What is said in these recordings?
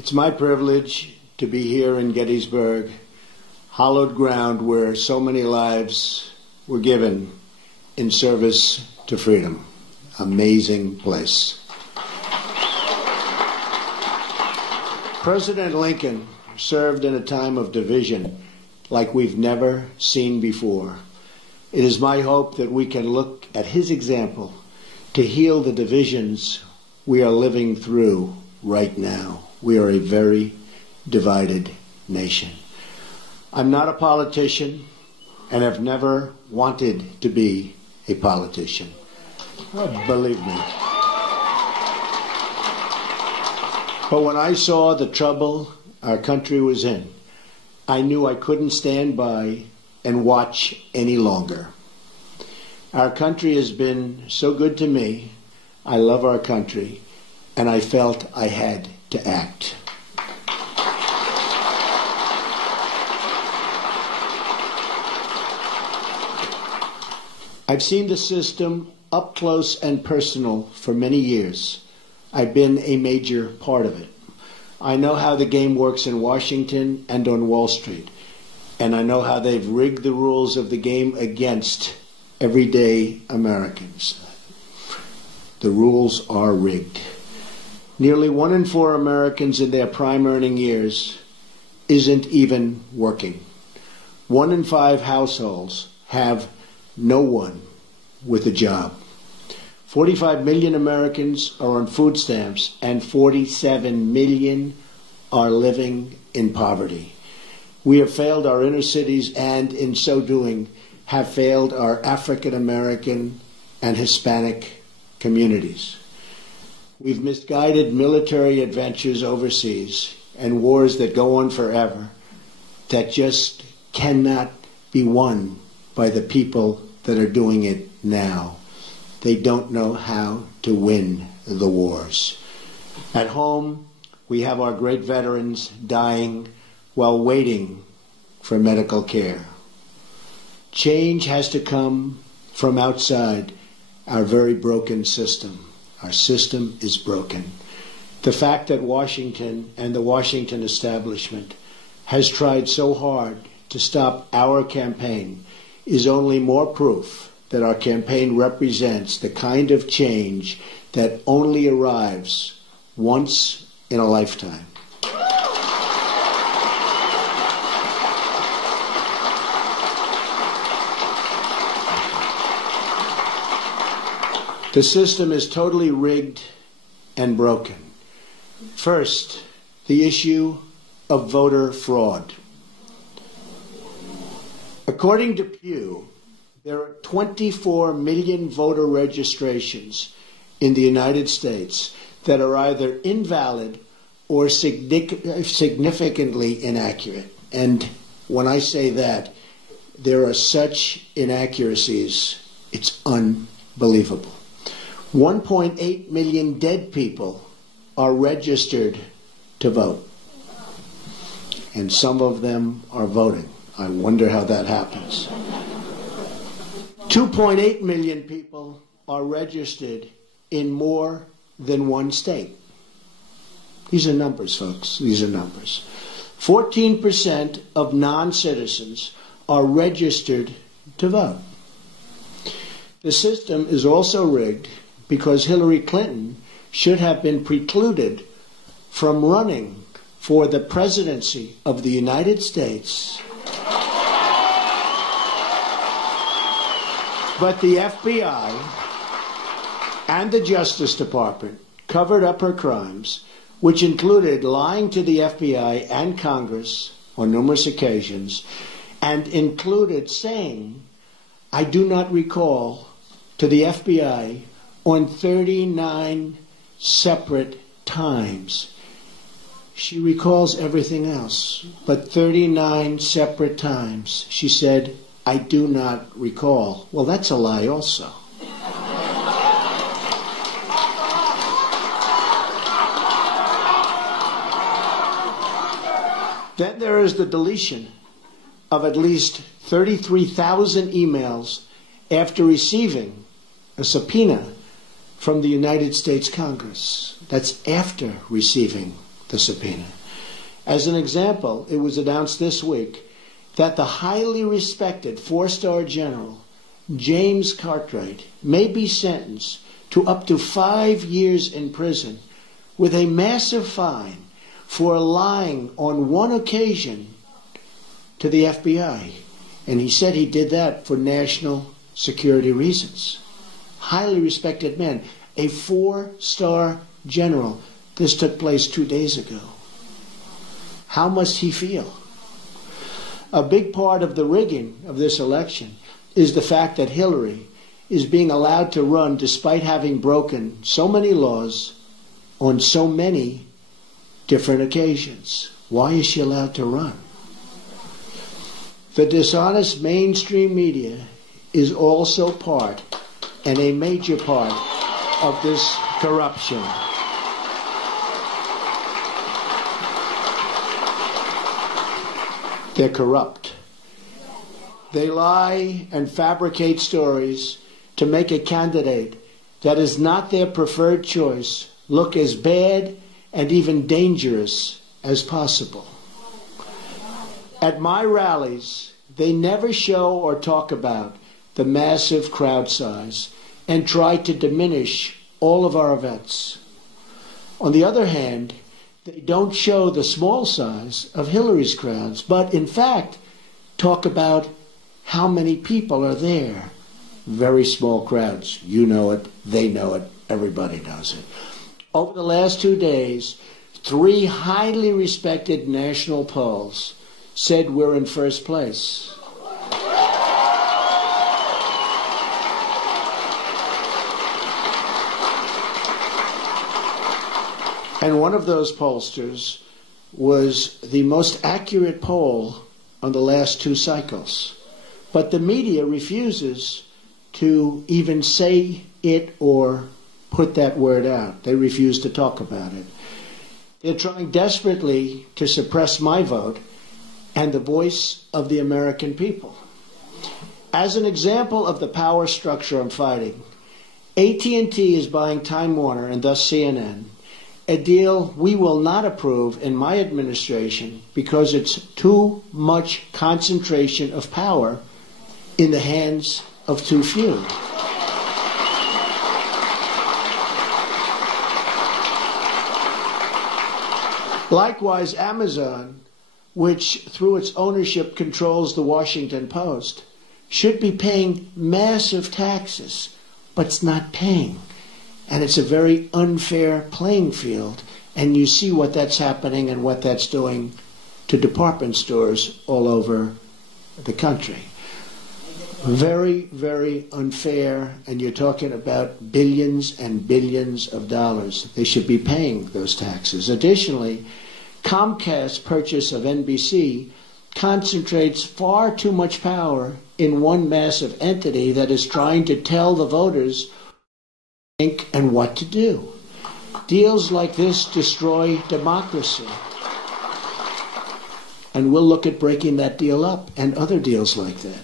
It's my privilege to be here in Gettysburg, hallowed ground where so many lives were given in service to freedom. Amazing place. President Lincoln served in a time of division like we've never seen before. It is my hope that we can look at his example to heal the divisions we are living through right now. We are a very divided nation. I'm not a politician and have never wanted to be a politician. Believe me. But when I saw the trouble our country was in, I knew I couldn't stand by and watch any longer. Our country has been so good to me. I love our country, and I felt I had to act. I've seen the system up close and personal for many years. I've been a major part of it. I know how the game works in Washington and on Wall Street, and I know how they've rigged the rules of the game against everyday Americans. The rules are rigged. Nearly 1 in 4 Americans in their prime earning years isn't even working. 1 in 5 households have no one with a job. 45 million Americans are on food stamps, and 47 million are living in poverty. We have failed our inner cities, and in so doing, have failed our African American and Hispanic communities. We've misguided military adventures overseas and wars that go on forever that just cannot be won by the people that are doing it now. They don't know how to win the wars. At home, we have our great veterans dying while waiting for medical care. Change has to come from outside our very broken system. Our system is broken. The fact that Washington and the Washington establishment has tried so hard to stop our campaign is only more proof that our campaign represents the kind of change that only arrives once in a lifetime. The system is totally rigged and broken. First, the issue of voter fraud. According to Pew, there are 24 million voter registrations in the United States that are either invalid or significantly inaccurate. And when I say that, there are such inaccuracies, it's unbelievable. 1.8 million dead people are registered to vote, and some of them are voting. I wonder how that happens. 2.8 million people are registered in more than one state. These are numbers, folks. These are numbers. 14% of non-citizens are registered to vote. The system is also rigged because Hillary Clinton should have been precluded from running for the presidency of the United States. But the FBI and the Justice Department covered up her crimes, which included lying to the FBI and Congress on numerous occasions, and included saying, "I do not recall," to the FBI on 39 separate times. She recalls everything else, but 39 separate times she said, "I do not recall." Well, that's a lie also. Then there is the deletion of at least 33,000 emails after receiving a subpoena from the United States Congress. That's after receiving the subpoena. As an example, it was announced this week that the highly respected four-star general, James Cartwright, may be sentenced to up to 5 years in prison with a massive fine for lying on one occasion to the FBI. And he said he did that for national security reasons. Highly respected man, a four-star general. This took place 2 days ago. How must he feel? A big part of the rigging of this election is the fact that Hillary is being allowed to run despite having broken so many laws on so many different occasions. Why is she allowed to run? The dishonest mainstream media is also part, and a major part, of this corruption. They're corrupt. They lie and fabricate stories to make a candidate that is not their preferred choice look as bad and even dangerous as possible. At my rallies, they never show or talk about the massive crowd size and try to diminish all of our events. On the other hand, they don't show the small size of Hillary's crowds, but in fact talk about how many people are there. Very small crowds. You know it, they know it, everybody knows it. Over the last 2 days, 3 highly respected national polls said we're in first place. And one of those pollsters was the most accurate poll on the last 2 cycles. But the media refuses to even say it or put that word out. They refuse to talk about it. They're trying desperately to suppress my vote and the voice of the American people. As an example of the power structure I'm fighting, AT&T is buying Time Warner and thus CNN, a deal we will not approve in my administration because it's too much concentration of power in the hands of too few. Likewise, Amazon, which through its ownership controls the Washington Post, should be paying massive taxes, but it's not paying. And it's a very unfair playing field. And you see what that's happening and what that's doing to department stores all over the country. Very, very unfair. And you're talking about billions and billions of dollars. They should be paying those taxes. Additionally, Comcast's purchase of NBC concentrates far too much power in one massive entity that is trying to tell the voters and what to do. Deals like this destroy democracy. And we'll look at breaking that deal up and other deals like that.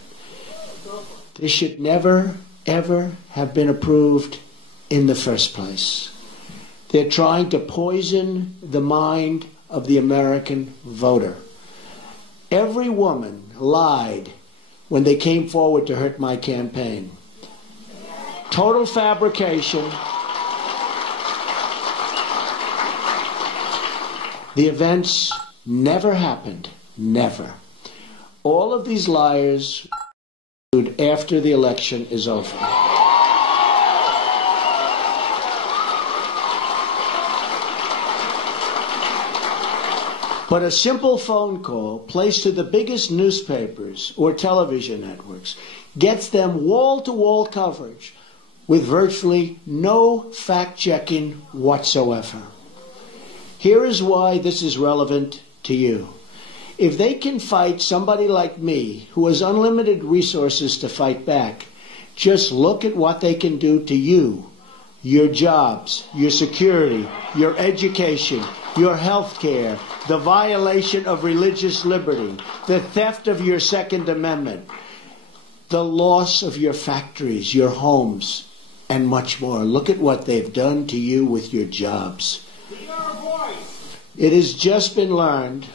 This should never, ever have been approved in the first place. They're trying to poison the mind of the American voter. Every woman lied when they came forward to hurt my campaign. Total fabrication. The events never happened. Never. All of these liars after the election is over. But a simple phone call placed to the biggest newspapers or television networks gets them wall-to-wall coverage with virtually no fact-checking whatsoever. Here is why this is relevant to you. If they can fight somebody like me, who has unlimited resources to fight back, just look at what they can do to you, your jobs, your security, your education, your health care, the violation of religious liberty, the theft of your Second Amendment, the loss of your factories, your homes, and much more. Look at what they've done to you with your jobs. It has just been learned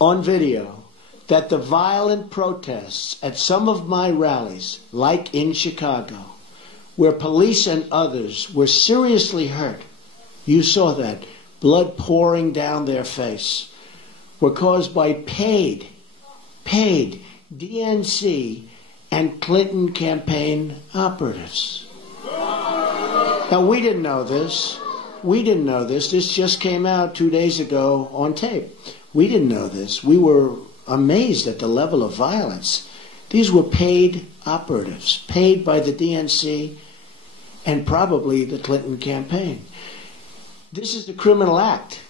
on video that the violent protests at some of my rallies, like in Chicago, where police and others were seriously hurt, you saw that, blood pouring down their face, were caused by paid DNC and Clinton campaign operatives. Now, we didn't know this. This just came out 2 days ago on tape. We didn't know this. We were amazed at the level of violence. These were paid operatives, paid by the DNC and probably the Clinton campaign. This is the criminal act.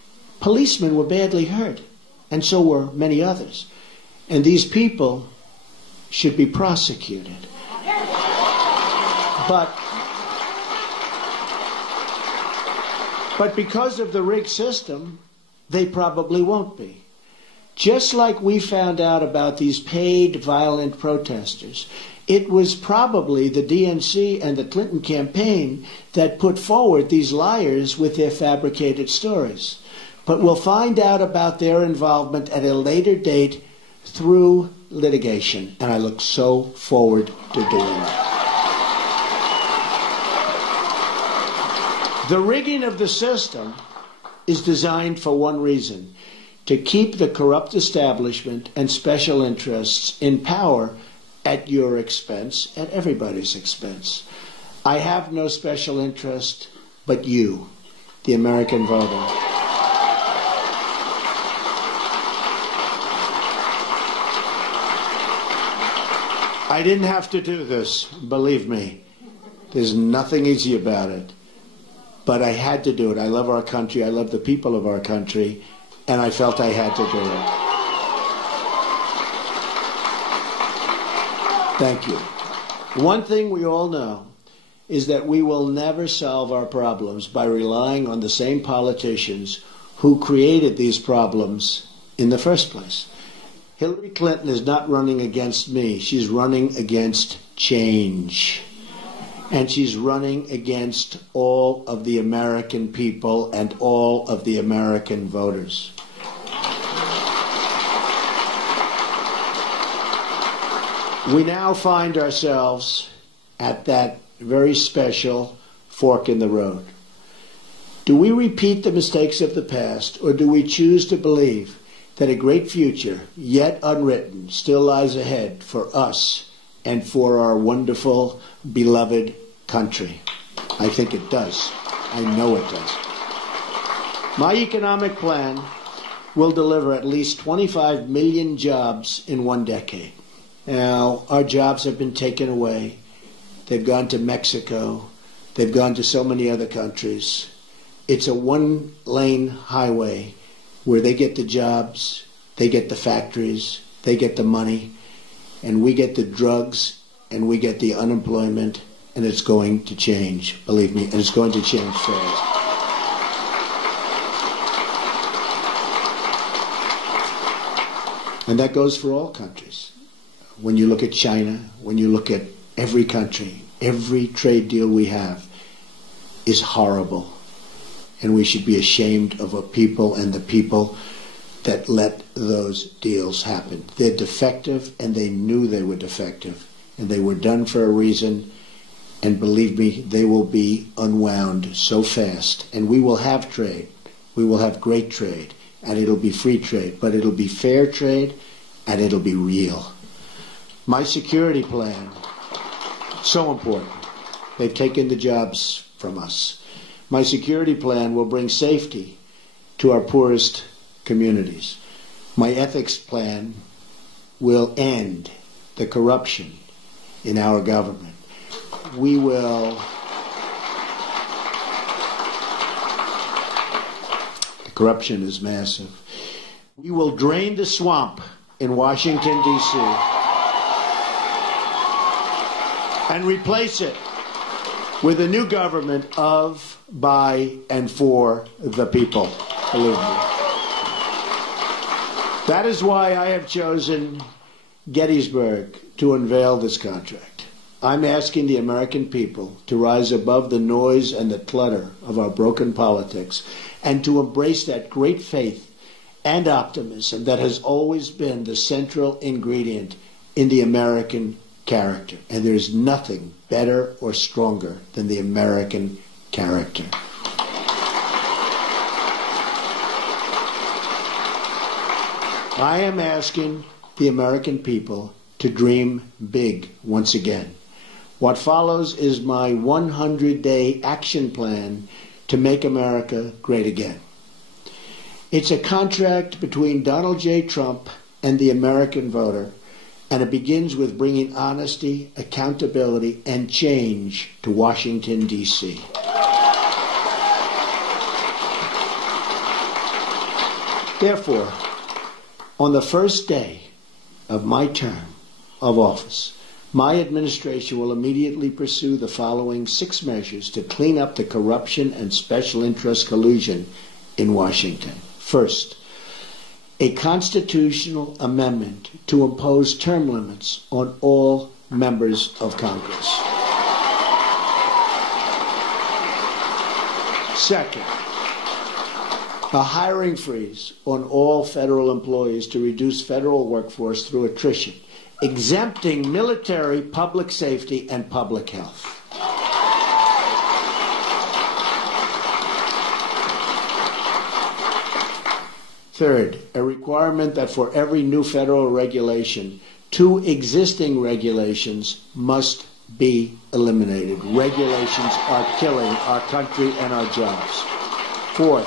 Policemen were badly hurt, and so were many others. And these people should be prosecuted. But because of the rigged system, they probably won't be. Just like we found out about these paid violent protesters, it was probably the DNC and the Clinton campaign that put forward these liars with their fabricated stories. But we'll find out about their involvement at a later date through litigation, and I look so forward to doing that. The rigging of the system is designed for one reason: to keep the corrupt establishment and special interests in power at your expense, at everybody's expense. I have no special interest but you, the American voter. I didn't have to do this, believe me. There's nothing easy about it. But I had to do it. I love our country. I love the people of our country. And I felt I had to do it. Thank you. One thing we all know is that we will never solve our problems by relying on the same politicians who created these problems in the first place. Hillary Clinton is not running against me. She's running against change. And she's running against all of the American people and all of the American voters. We now find ourselves at that very special fork in the road. Do we repeat the mistakes of the past, or do we choose to believe that a great future, yet unwritten, still lies ahead for us and for our wonderful, beloved country? I think it does. I know it does. My economic plan will deliver at least 25 million jobs in 1 decade. Now, our jobs have been taken away. They've gone to Mexico. They've gone to so many other countries. It's a one-lane highway where they get the jobs, they get the factories, they get the money, and we get the drugs, and we get the unemployment, and it's going to change, believe me, and it's going to change fast. And that goes for all countries. When you look at China, when you look at every country, every trade deal we have is horrible. And we should be ashamed of a people and the people that let those deals happen. They're defective, and they knew they were defective. And they were done for a reason. And believe me, they will be unwound so fast. And we will have trade. We will have great trade. And it'll be free trade. But it'll be fair trade, and it'll be real. My security plan, so important. They've taken the jobs from us. My security plan will bring safety to our poorest communities. My ethics plan will end the corruption in our government. We will... The corruption is massive. We will drain the swamp in Washington, D.C. and replace it with a new government of, by, and for the people. Believe me. That is why I have chosen Gettysburg to unveil this contract. I'm asking the American people to rise above the noise and the clutter of our broken politics and to embrace that great faith and optimism that has always been the central ingredient in the American character. And there's nothing better or stronger than the American character. I am asking the American people to dream big once again. What follows is my 100-day action plan to make America great again. It's a contract between Donald J. Trump and the American voter, and it begins with bringing honesty, accountability, and change to Washington, D.C. Therefore, on the first day of my term of office, my administration will immediately pursue the following 6 measures to clean up the corruption and special interest collusion in Washington. First, a constitutional amendment to impose term limits on all members of Congress. Second, a hiring freeze on all federal employees to reduce federal workforce through attrition, exempting military, public safety, and public health. Third, a requirement that for every new federal regulation, 2 existing regulations must be eliminated. Regulations are killing our country and our jobs. Fourth,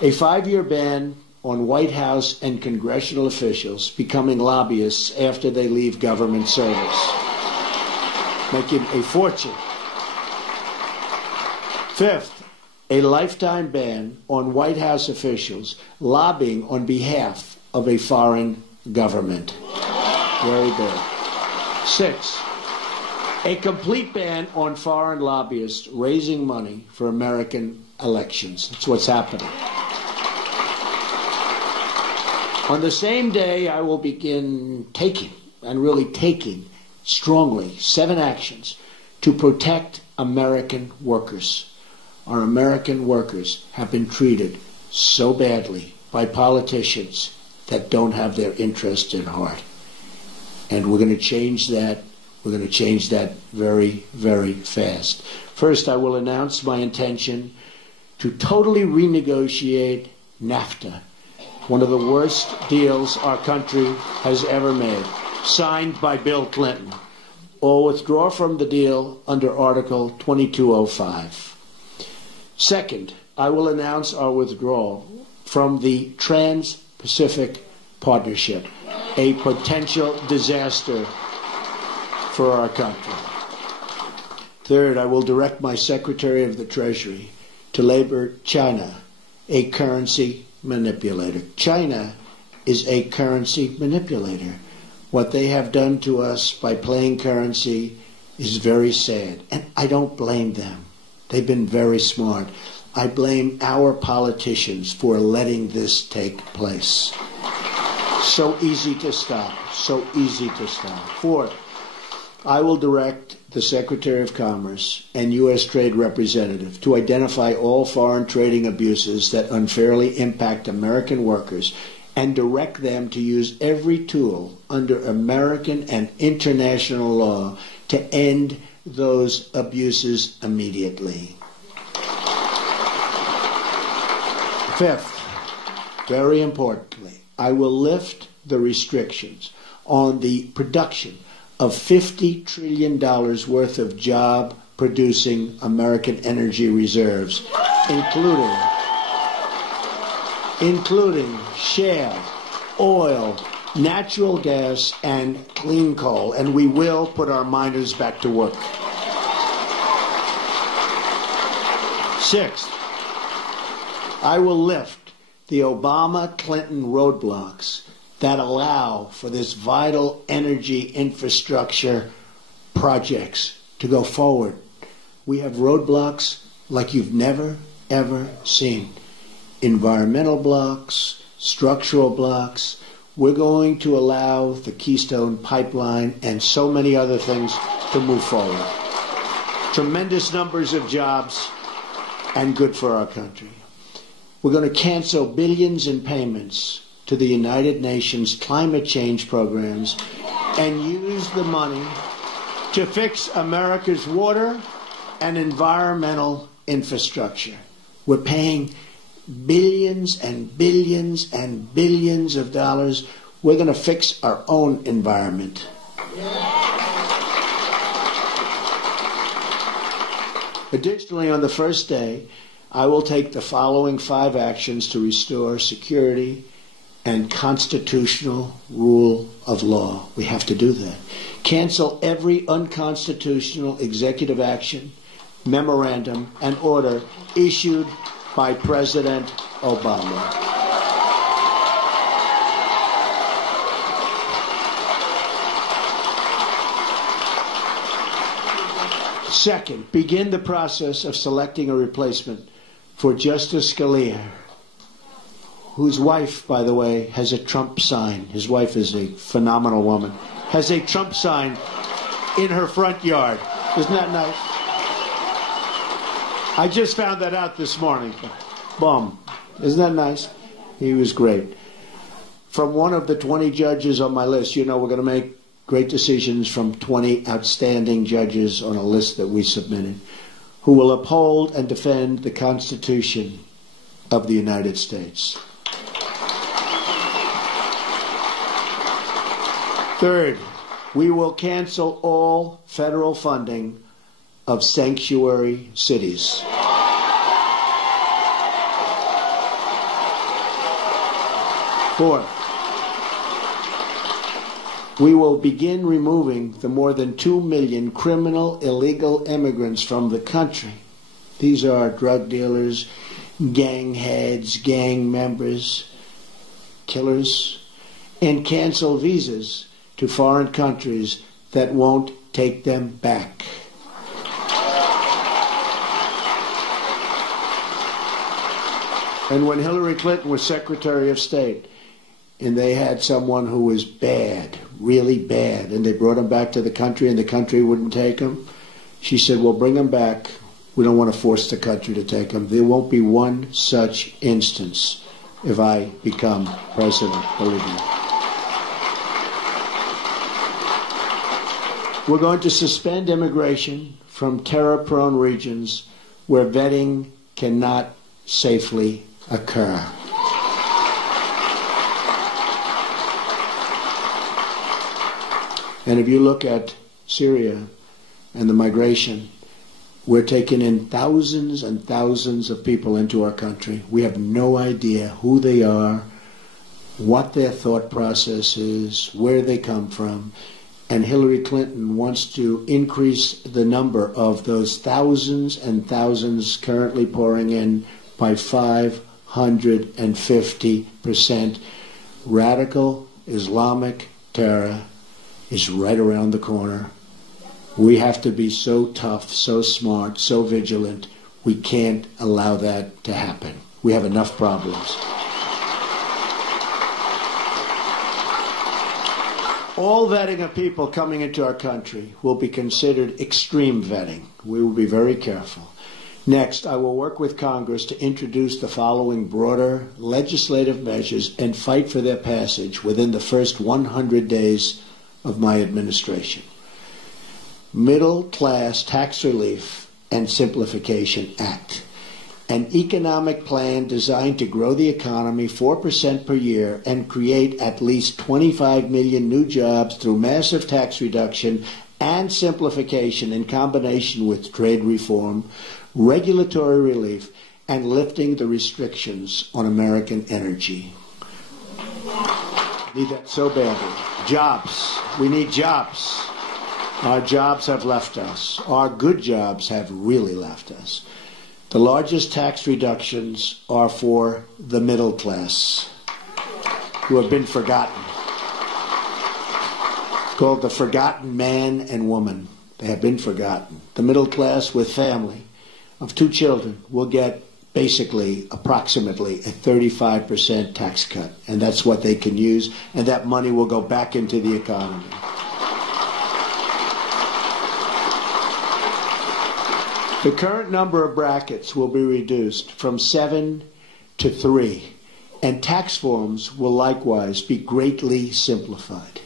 a 5-year ban on White House and congressional officials becoming lobbyists after they leave government service, making a fortune. Fifth, a lifetime ban on White House officials lobbying on behalf of a foreign government. Very good. 6, a complete ban on foreign lobbyists raising money for American elections. That's what's happening. On the same day, I will begin taking, and really taking strongly, 7 actions to protect American workers. Our American workers have been treated so badly by politicians that don't have their interest in heart. And we're going to change that. We're going to change that very, very fast. First, I will announce my intention to totally renegotiate NAFTA, one of the worst deals our country has ever made, signed by Bill Clinton, or withdraw from the deal under Article 2205. Second, I will announce our withdrawal from the Trans-Pacific Partnership, a potential disaster for our country. Third, I will direct my Secretary of the Treasury to label China a currency manipulator. China is a currency manipulator. What they have done to us by playing currency is very sad, and I don't blame them. They've been very smart. I blame our politicians for letting this take place. So easy to stop. So easy to stop. Fourth, I will direct the Secretary of Commerce and U.S. Trade Representative to identify all foreign trading abuses that unfairly impact American workers and direct them to use every tool under American and international law to end those abuses immediately. Fifth, very importantly, I will lift the restrictions on the production of $50 trillion worth of job-producing American energy reserves, including shale, oil, natural gas, and clean coal, and we will put our miners back to work. Sixth, I will lift the Obama-Clinton roadblocks that allow for this vital energy infrastructure projects to go forward. We have roadblocks like you've never, ever seen. Environmental blocks, structural blocks. We're going to allow the Keystone Pipeline and so many other things to move forward. Tremendous numbers of jobs and good for our country. We're going to cancel billions in payments to the United Nations climate change programs and use the money to fix America's water and environmental infrastructure. We're paying billions and billions and billions of dollars. We're going to fix our own environment. Additionally, on the first day, I will take the following 5 actions to restore security and constitutional rule of law. We have to do that. Cancel every unconstitutional executive action, memorandum, and order issued by President Obama. Second, begin the process of selecting a replacement for Justice Scalia, whose wife, by the way, has a Trump sign. His wife is a phenomenal woman. Has a Trump sign in her front yard. Isn't that nice? I just found that out this morning. Boom. Isn't that nice? He was great. From one of the 20 judges on my list, you know we're going to make great decisions from 20 outstanding judges on a list that we submitted, who will uphold and defend the Constitution of the United States. Third, we will cancel all federal funding of sanctuary cities. Fourth, we will begin removing the more than 2 million criminal illegal immigrants from the country. These are drug dealers, gang heads, gang members, killers, and cancel visas to foreign countries that won't take them back. And when Hillary Clinton was Secretary of State, and they had someone who was bad, really bad, and they brought him back to the country and the country wouldn't take him, she said, well, bring him back. We don't want to force the country to take him. There won't be one such instance if I become president, believe me. We're going to suspend immigration from terror-prone regions where vetting cannot safely occur. And if you look at Syria and the migration, we're taking in thousands and thousands of people into our country. We have no idea who they are, what their thought process is, where they come from. And Hillary Clinton wants to increase the number of those thousands and thousands currently pouring in by 550%. Radical Islamic terror is right around the corner. We have to be so tough, so smart, so vigilant. We can't allow that to happen. We have enough problems. All vetting of people coming into our country will be considered extreme vetting. We will be very careful. Next, I will work with Congress to introduce the following broader legislative measures and fight for their passage within the first 100 days of my administration. Middle Class Tax Relief and Simplification Act. An economic plan designed to grow the economy 4% per year and create at least 25 million new jobs through massive tax reduction and simplification in combination with trade reform, regulatory relief, and lifting the restrictions on American energy. Need that so badly. Jobs. We need jobs. Our jobs have left us. Our good jobs have really left us. The largest tax reductions are for the middle class, who have been forgotten. It's called the forgotten man and woman. They have been forgotten. The middle class with family of 2 children will get basically approximately a 35% tax cut, and that's what they can use, and that money will go back into the economy. The current number of brackets will be reduced from 7 to 3, and tax forms will likewise be greatly simplified.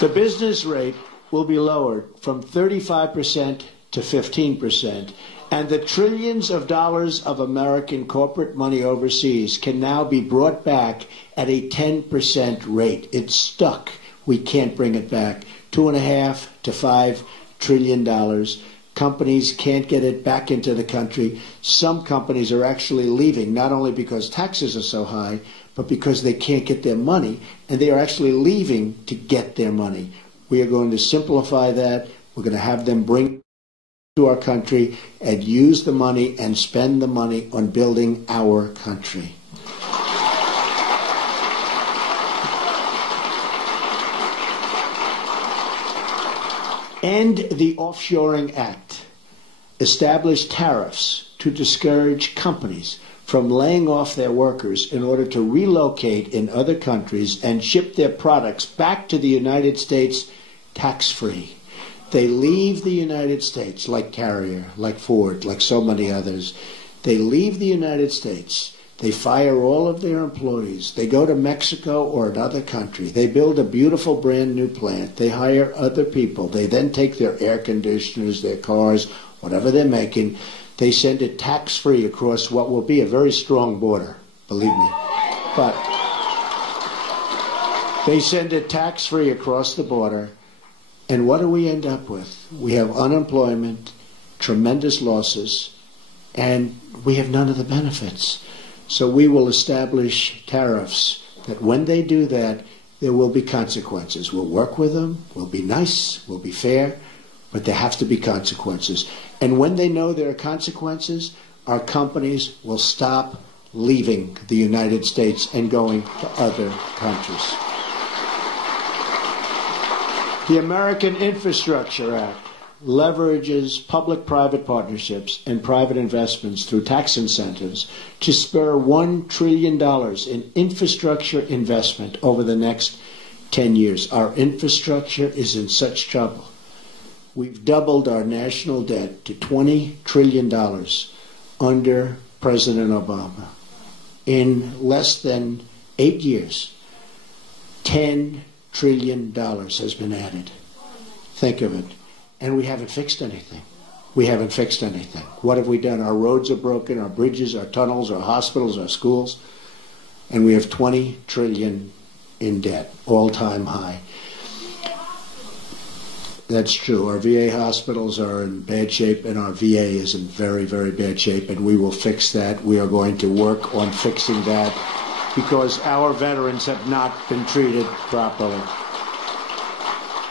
The business rate will be lowered from 35% to 15%, and the trillions of dollars of American corporate money overseas can now be brought back at a 10% rate. It's stuck. We can't bring it back. $2.5 to $5 trillion. Companies can't get it back into the country. Some companies are actually leaving, not only because taxes are so high, but because they can't get their money, and they are actually leaving to get their money. We are going to simplify that. We're going to have them bring to our country and use the money and spend the money on building our country. End the Offshoring Act. Establish tariffs to discourage companies from laying off their workers in order to relocate in other countries and ship their products back to the United States tax-free. They leave the United States, like Carrier, like Ford, like so many others. They leave the United States. They fire all of their employees. They go to Mexico or another country. They build a beautiful brand new plant. They hire other people. They then take their air conditioners, their cars, whatever they're making. They send it tax-free across what will be a very strong border, believe me. But they send it tax-free across the border. And what do we end up with? We have unemployment, tremendous losses, and we have none of the benefits. So we will establish tariffs that when they do that, there will be consequences. We'll work with them, we'll be nice, we'll be fair, but there have to be consequences. And when they know there are consequences, our companies will stop leaving the United States and going to other countries. The American Infrastructure Act leverages public-private partnerships and private investments through tax incentives to spur $1 trillion in infrastructure investment over the next 10 years. Our infrastructure is in such trouble. We've doubled our national debt to $20 trillion under President Obama. In less than 8 years, $10 trillion has been added. Think of it. And we haven't fixed anything. We haven't fixed anything. What have we done? Our roads are broken, our bridges, our tunnels, our hospitals, our schools, and we have $20 trillion in debt, all-time high. That's true. Our VA hospitals are in bad shape, and our VA is in very, very bad shape, and we will fix that. We are going to work on fixing that because our veterans have not been treated properly.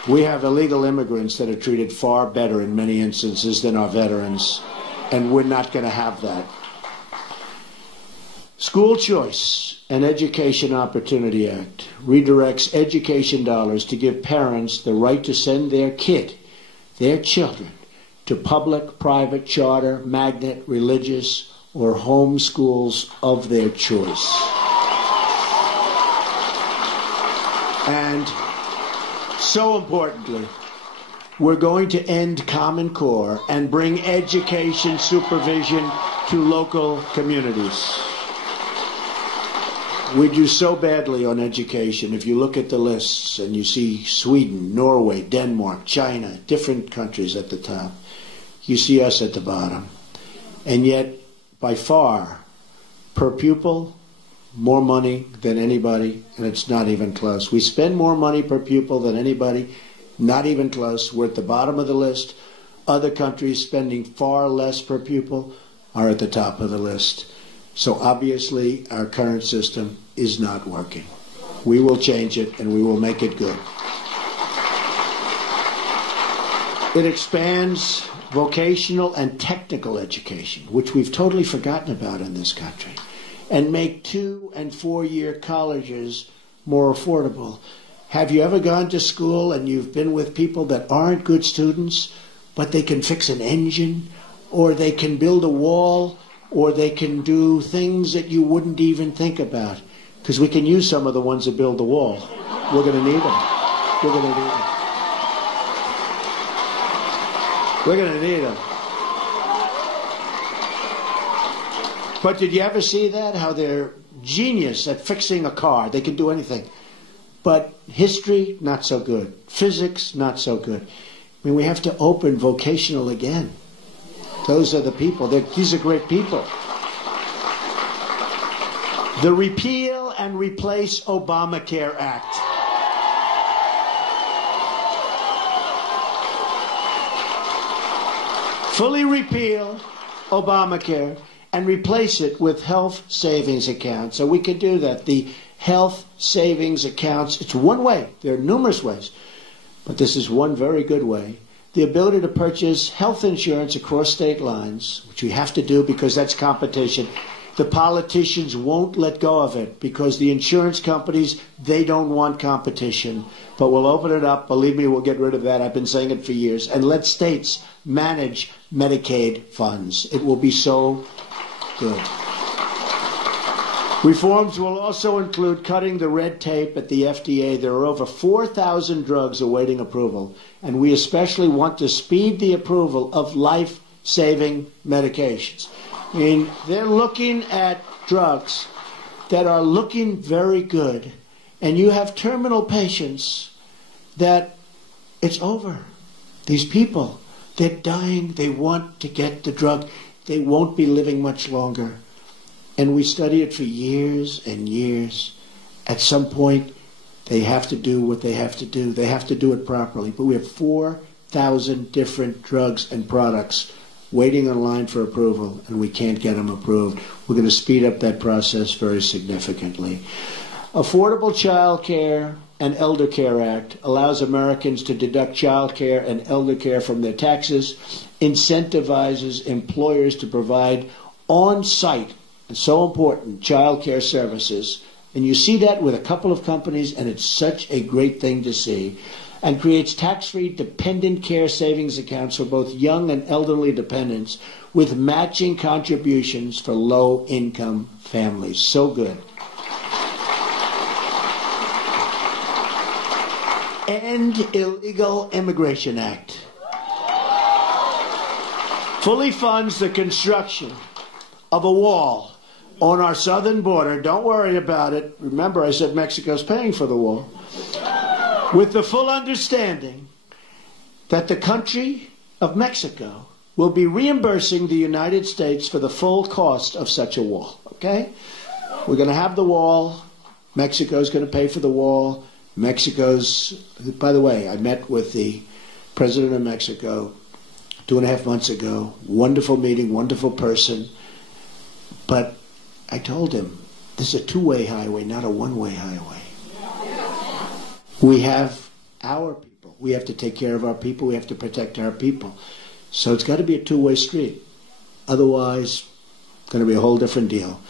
We have illegal immigrants that are treated far better in many instances than our veterans, and we're not going to have that. School Choice and Education Opportunity Act redirects education dollars to give parents the right to send their kid, their children, to public, private, charter, magnet, religious, or home schools of their choice. And so importantly, we're going to end Common Core and bring education supervision to local communities. We do so badly on education. If you look at the lists and you see Sweden, Norway, Denmark, China, different countries at the top, you see us at the bottom. And yet, by far, per pupil, more money than anybody, and it's not even close. We spend more money per pupil than anybody, not even close. We're at the bottom of the list. Other countries spending far less per pupil are at the top of the list. So obviously our current system is not working. We will change it and we will make it good. It expands vocational and technical education, which we've totally forgotten about in this country, and make 2- and 4-year colleges more affordable. Have you ever gone to school and you've been with people that aren't good students, but they can fix an engine, or they can build a wall, or they can do things that you wouldn't even think about? Because we can use some of the ones that build the wall. We're going to need them. We're going to need them. We're going to need them. But did you ever see that? How they're genius at fixing a car. They can do anything. But history, not so good. Physics, not so good. I mean, we have to open vocational again. Those are the people. These are great people. The Repeal and Replace Obamacare Act. Fully repeal Obamacare and replace it with health savings accounts. So we could do that. The health savings accounts, it's one way. There are numerous ways, but this is one very good way. The ability to purchase health insurance across state lines, which we have to do because that's competition. The politicians won't let go of it because the insurance companies, they don't want competition. But we'll open it up. Believe me, we'll get rid of that. I've been saying it for years. And let states manage Medicaid funds. It will be so good. Reforms will also include cutting the red tape at the FDA. There are over 4,000 drugs awaiting approval, and we especially want to speed the approval of life-saving medications. I mean, they're looking at drugs that are looking very good, and you have terminal patients that it's over. These people, they're dying. They want to get the drug. They won't be living much longer. And we study it for years and years. At some point, they have to do what they have to do. They have to do it properly. But we have 4,000 different drugs and products waiting in line for approval, and we can't get them approved. We're going to speed up that process very significantly. Affordable Child Care and Elder Care Act allows Americans to deduct child care and elder care from their taxes, incentivizes employers to provide on-site, and so important, child care services. And you see that with a couple of companies, and it's such a great thing to see. And creates tax-free dependent care savings accounts for both young and elderly dependents with matching contributions for low-income families. So good. End Illegal Immigration Act. Fully funds the construction of a wall on our southern border. Don't worry about it. Remember, I said Mexico's paying for the wall. With the full understanding that the country of Mexico will be reimbursing the United States for the full cost of such a wall. Okay? We're going to have the wall. Mexico's going to pay for the wall. Mexico's, by the way, I met with the president of Mexico 2.5 months ago. Wonderful meeting, wonderful person. But I told him, this is a two-way highway, not a one-way highway. We have our people. We have to take care of our people. We have to protect our people. So it's got to be a two-way street. Otherwise, it's going to be a whole different deal.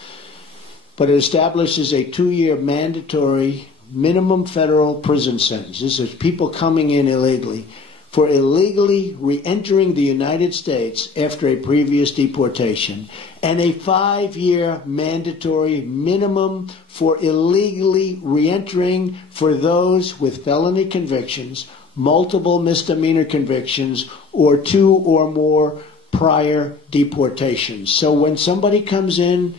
But it establishes a 2-year mandatory minimum federal prison sentence. This is people coming in illegally for illegally re-entering the United States after a previous deportation, and a 5-year mandatory minimum for illegally re-entering for those with felony convictions, multiple misdemeanor convictions, or 2 or more prior deportations. So when somebody comes in,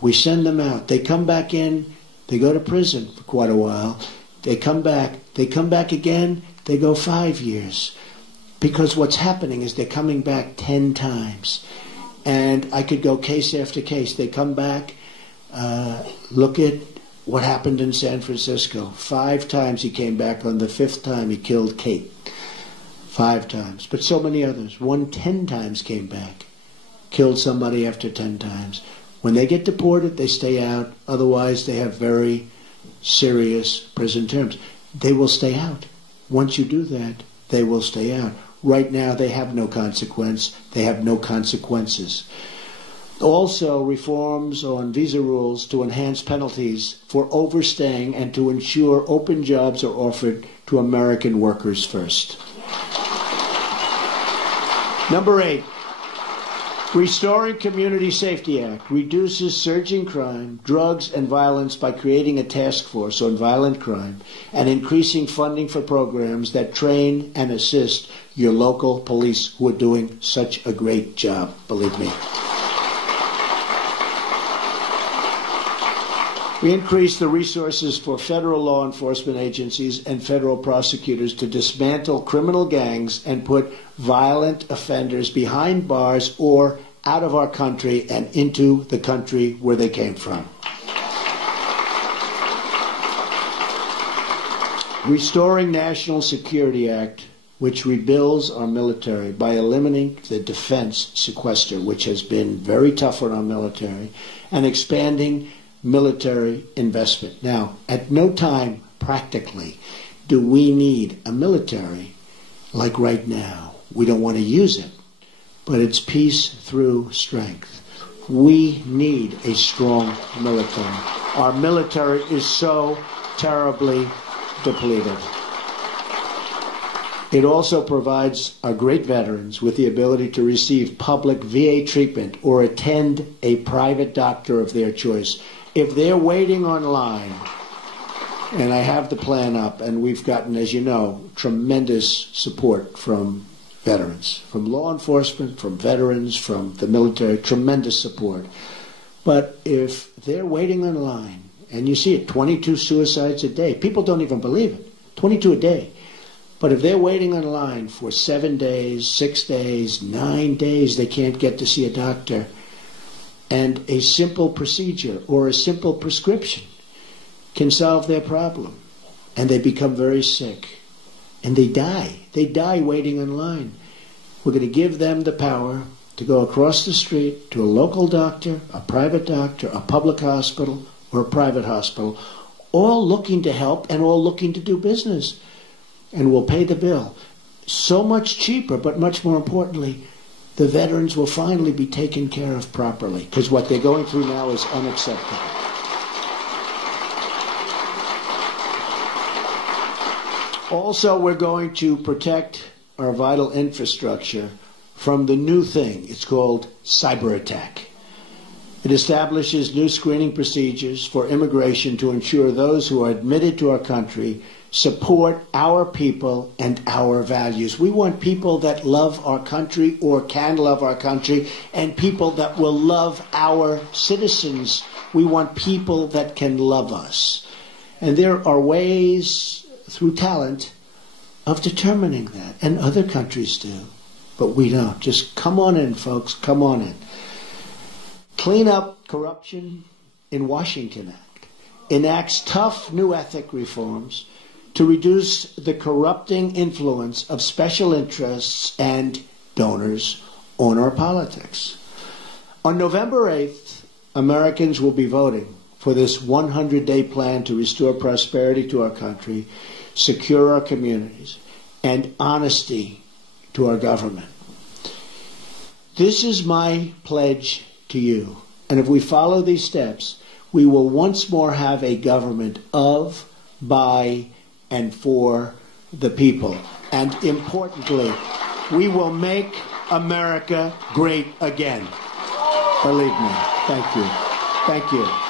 we send them out. They come back in, they go to prison for quite a while. They come back again, they go 5 years. Because what's happening is they're coming back 10 times. And I could go case after case. They come back, look at what happened in San Francisco. 5 times he came back. On the 5th time he killed Kate. 5 times. But so many others. 10 times came back. Killed somebody after 10 times. When they get deported, they stay out. Otherwise, they have very serious prison terms. They will stay out. Once you do that, they will stay out. Right now, they have no consequence. They have no consequences. Also, reforms on visa rules to enhance penalties for overstaying and to ensure open jobs are offered to American workers first. Number 8. Restoring Community Safety Act reduces surging crime, drugs, and violence by creating a task force on violent crime and increasing funding for programs that train and assist your local police who are doing such a great job, believe me. We increased the resources for federal law enforcement agencies and federal prosecutors to dismantle criminal gangs and put violent offenders behind bars or out of our country and into the country where they came from. Restoring National Security Act, which rebuilds our military by eliminating the defense sequester, which has been very tough on our military, and expanding military investment. Now, at no time, practically, do we need a military like right now. We don't want to use it, but it's peace through strength. We need a strong military. Our military is so terribly depleted. It also provides our great veterans with the ability to receive public VA treatment or attend a private doctor of their choice. If they're waiting online, and I have the plan up, and we've gotten, as you know, tremendous support from veterans, from law enforcement, from veterans, from the military, tremendous support. But if they're waiting online, and you see it, 22 suicides a day, people don't even believe it, 22 a day. But if they're waiting in line for 7 days, 6 days, 9 days, they can't get to see a doctor, and a simple procedure or a simple prescription can solve their problem, and they become very sick, and they die. They die waiting in line. We're going to give them the power to go across the street to a local doctor, a private doctor, a public hospital, or a private hospital, all looking to help and all looking to do business. And we'll pay the bill. So much cheaper, but much more importantly, the veterans will finally be taken care of properly, because what they're going through now is unacceptable. Also, we're going to protect our vital infrastructure from the new thing. It's called cyber attack. It establishes new screening procedures for immigration to ensure those who are admitted to our country support our people and our values. We want people that love our country or can love our country, and people that will love our citizens. We want people that can love us. And there are ways through talent of determining that, and other countries do, but we don't. Just come on in, folks, come on in. Clean up corruption in Washington Act enacts tough new ethic reforms to reduce the corrupting influence of special interests and donors on our politics. On November 8th, Americans will be voting for this 100-day plan to restore prosperity to our country, secure our communities, and honesty to our government. This is my pledge to you. And if we follow these steps, we will once more have a government of, by, and for the people. And importantly, we will make America great again. Believe me. Thank you. Thank you.